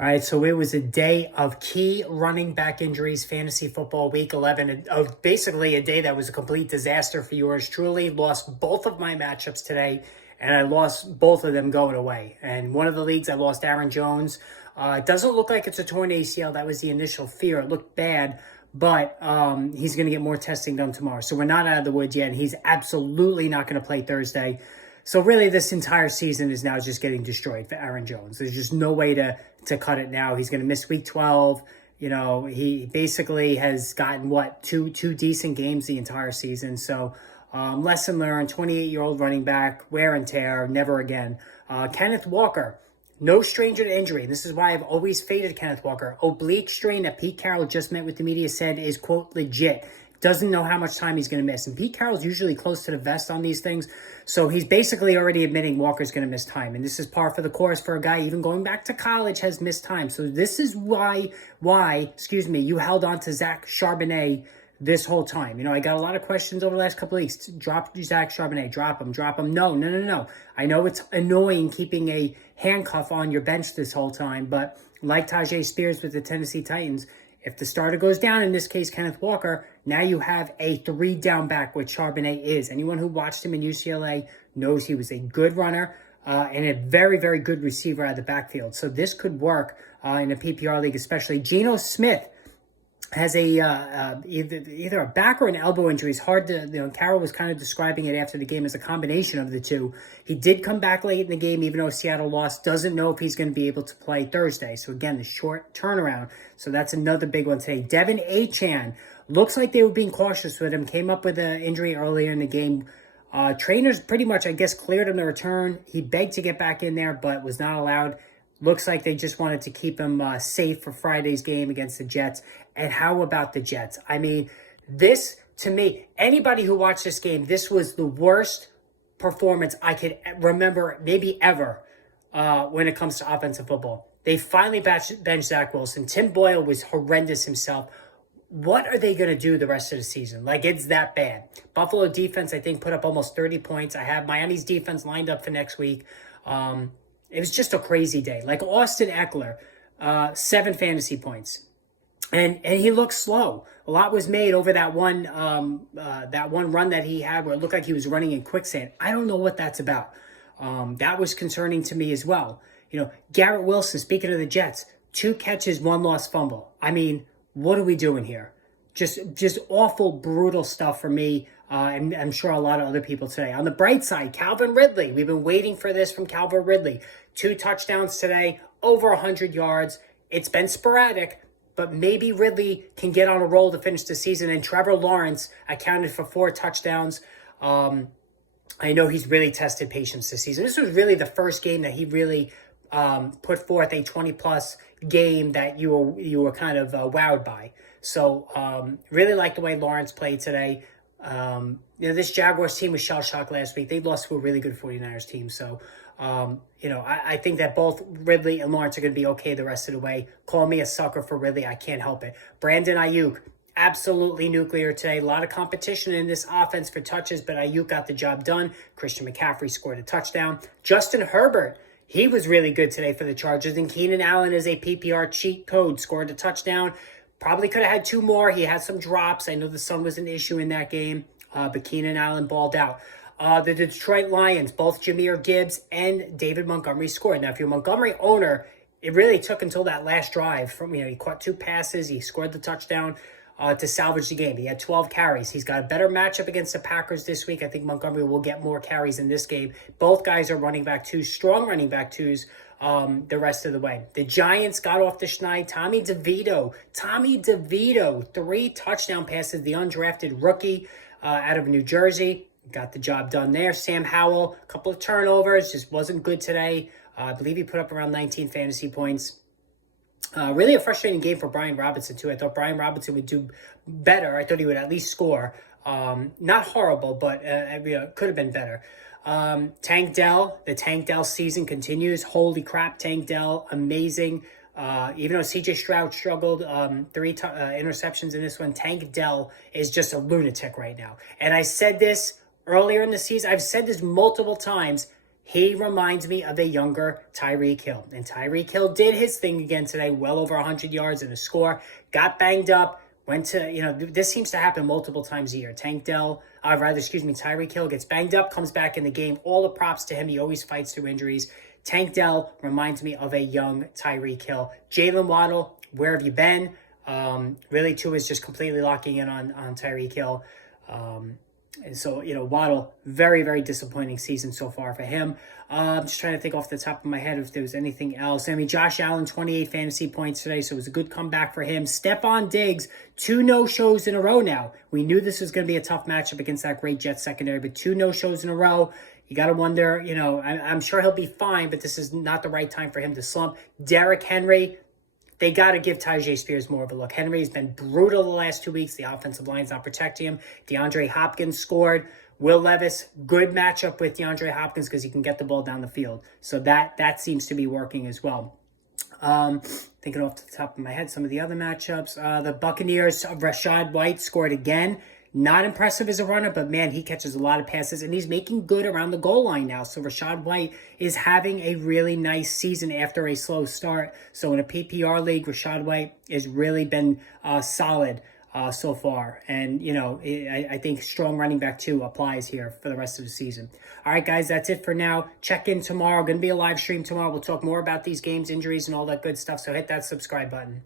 All right, so it was a day of key running back injuries, fantasy football week 11, of basically a day that was a complete disaster for yours truly. Lost both of my matchups today, and I lost both of them going away. And one of the leagues, I lost Aaron Jones. It doesn't look like it's a torn ACL. That was the initial fear. It looked bad, but he's going to get more testing done tomorrow. So we're not out of the woods yet, and he's absolutely not going to play Thursday. So really, this entire season is now just getting destroyed for Aaron Jones. There's just no way to cut it now. He's going to miss week 12. You know, he basically has gotten, two decent games the entire season. So lesson learned, 28-year-old running back, wear and tear, never again. Kenneth Walker, no stranger to injury. This is why I've always faded Kenneth Walker. Oblique strain that Pete Carroll just met with the media said is, quote, legit. Doesn't know how much time he's going to miss. And Pete Carroll's usually close to the vest on these things. So he's basically already admitting Walker's going to miss time. And this is par for the course for a guy even going back to college has missed time. So this is why you held on to Zach Charbonnet this whole time. You know, I got a lot of questions over the last couple of weeks. Drop Zach Charbonnet. Drop him. No. I know it's annoying keeping a handcuff on your bench this whole time. But like Tajay Spears with the Tennessee Titans, if the starter goes down, in this case, Kenneth Walker, now you have a 3-down back, which Charbonnet is. Anyone who watched him in UCLA knows he was a good runner and a very, very good receiver out of the backfield. So this could work in a PPR league, especially. Geno Smith has either a back or an elbow injury. It's hard to, Carroll was kind of describing it after the game as a combination of the two. He did come back late in the game, even though Seattle lost. Doesn't know if he's going to be able to play Thursday. So again, the short turnaround. So that's another big one today. Devin Achane, looks like they were being cautious with him. Came up with an injury earlier in the game. Trainers pretty much, I guess, cleared him to return. He begged to get back in there, but was not allowed. Looks like they just wanted to keep him safe for Friday's game against the Jets. And how about the Jets? I mean, this, to me, anybody who watched this game, this was the worst performance I could remember maybe ever when it comes to offensive football. They finally benched Zach Wilson. Tim Boyle was horrendous himself. What are they going to do the rest of the season? Like, it's that bad. Buffalo defense, I think, put up almost 30 points. I have Miami's defense lined up for next week. It was just a crazy day. Like Austin Eckler, 7 fantasy points. And he looked slow. A lot was made over that one run that he had where it looked like he was running in quicksand. I don't know what that's about. That was concerning to me as well. You know, Garrett Wilson, speaking of the Jets, 2 catches, 1 lost fumble. I mean, what are we doing here? Just awful, brutal stuff for me. And I'm sure a lot of other people today. On the bright side, Calvin Ridley. We've been waiting for this from Calvin Ridley. 2 touchdowns today, over 100 yards. It's been sporadic, but maybe Ridley can get on a roll to finish the season. And Trevor Lawrence accounted for 4 touchdowns. I know he's really tested patience this season. This was really the first game that he really put forth a 20-plus game that you were kind of wowed by. So really like the way Lawrence played today. This Jaguars team was shell-shocked last week. They lost to a really good 49ers team. So, I think that both Ridley and Lawrence are going to be okay the rest of the way. Call me a sucker for Ridley. I can't help it. Brandon Ayuk, absolutely nuclear today. A lot of competition in this offense for touches, but Ayuk got the job done. Christian McCaffrey scored a touchdown. Justin Herbert, he was really good today for the Chargers. And Keenan Allen is a PPR cheat code, scored a touchdown. Probably could have had 2 more. He had some drops. I know the sun was an issue in that game, but Keenan Allen balled out. The Detroit Lions, both Jahmyr Gibbs and David Montgomery scored. Now, if you're a Montgomery owner, it really took until that last drive. He caught 2 passes. He scored the touchdown to salvage the game. He had 12 carries. He's got a better matchup against the Packers this week. I think Montgomery will get more carries in this game. Both guys are running back 2, strong running back 2s. The rest of the way. The Giants got off the schneid. Tommy DeVito, 3 touchdown passes. The undrafted rookie out of New Jersey got the job done there. Sam Howell, a couple of turnovers, just wasn't good today. I believe he put up around 19 fantasy points. Really a frustrating game for Brian Robinson, too. I thought Brian Robinson would do better. I thought he would at least score. Not horrible, but could have been better. Tank Dell, the Tank Dell season continues. Holy crap, Tank Dell, amazing. Even though CJ Stroud struggled, 3 interceptions in this one, Tank Dell is just a lunatic right now. And I said this earlier in the season. I've said this multiple times. He reminds me of a younger Tyreek Hill. And Tyreek Hill did his thing again today, well over 100 yards and a score. Got banged up, went to, this seems to happen multiple times a year. Tyreek Hill gets banged up, comes back in the game. All the props to him. He always fights through injuries. Tank Dell reminds me of a young Tyreek Hill. Jalen Waddle, where have you been? Really, Tua is just completely locking in on Tyreek Hill. And so, Waddle, very, very disappointing season so far for him. I'm just trying to think off the top of my head if there was anything else. I mean, Josh Allen, 28 fantasy points today, so it was a good comeback for him. Stephon Diggs, 2 no-shows in a row now. We knew this was going to be a tough matchup against that great Jets secondary, but 2 no-shows in a row. You got to wonder, I'm sure he'll be fine, but this is not the right time for him to slump. Derrick Henry, they got to give Tyjae Spears more of a look. Henry has been brutal the last 2 weeks. The offensive line's not protecting him. DeAndre Hopkins scored. Will Levis, good matchup with DeAndre Hopkins because he can get the ball down the field. So that seems to be working as well. Thinking off the top of my head, some of the other matchups. The Buccaneers, Rachaad White scored again. Not impressive as a runner, but man, he catches a lot of passes, and he's making good around the goal line now. So Rachaad White is having a really nice season after a slow start. So in a PPR league, Rachaad White has really been solid so far. And, I think strong running back 2 applies here for the rest of the season. All right, guys, that's it for now. Check in tomorrow. Going to be a live stream tomorrow. We'll talk more about these games, injuries, and all that good stuff. So hit that subscribe button.